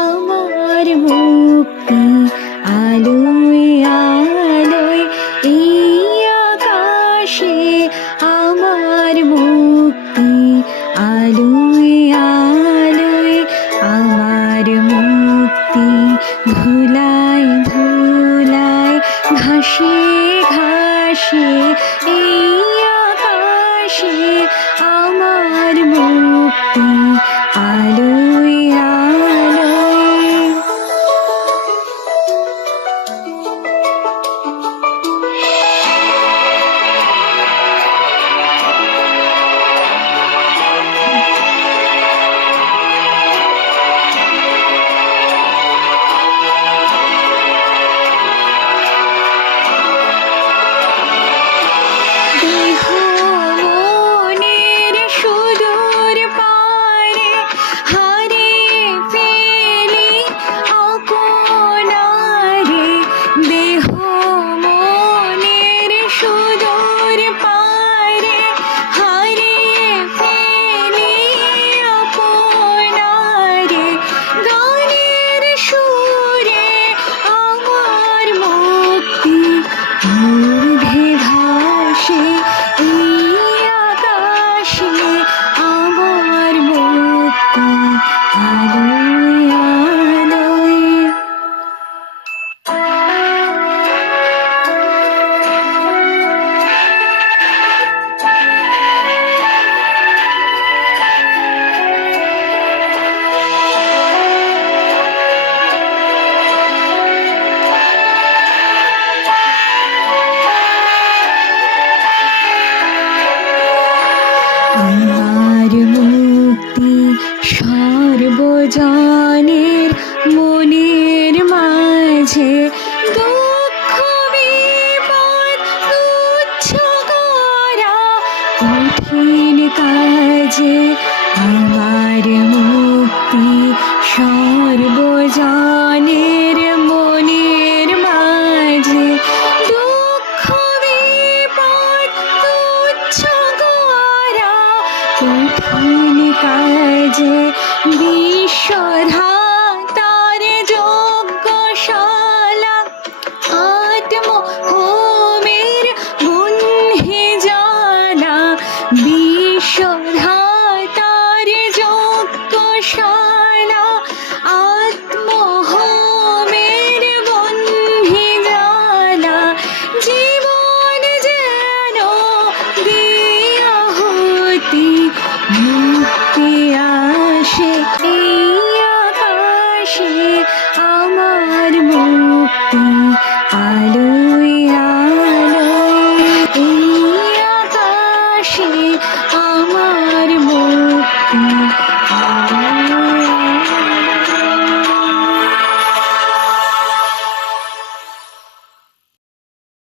আমার মুক্তি আলোয় আলোয়, এই আকাশে আমার মুক্তি আলোয় আলোয়, আমার মুক্তি ধুলায় ধুলায় ঘাসে ঘাসে, এই আকাশে আমার মুক্তি আলোয় আলোয়। দেহ মনের সুদূর পারে হারিয়ে ফেলি আপনারে, দেহ মনের সুদূর পারে হারিয়ে ফেলি আপনারে, গানের সুরে আমার মুক্তি ঊর্ধ্বে ভাসে, এই আকাশে আমার মুক্তি আলোয় আলোয়। আমার মুক্তি সর্বজনীন,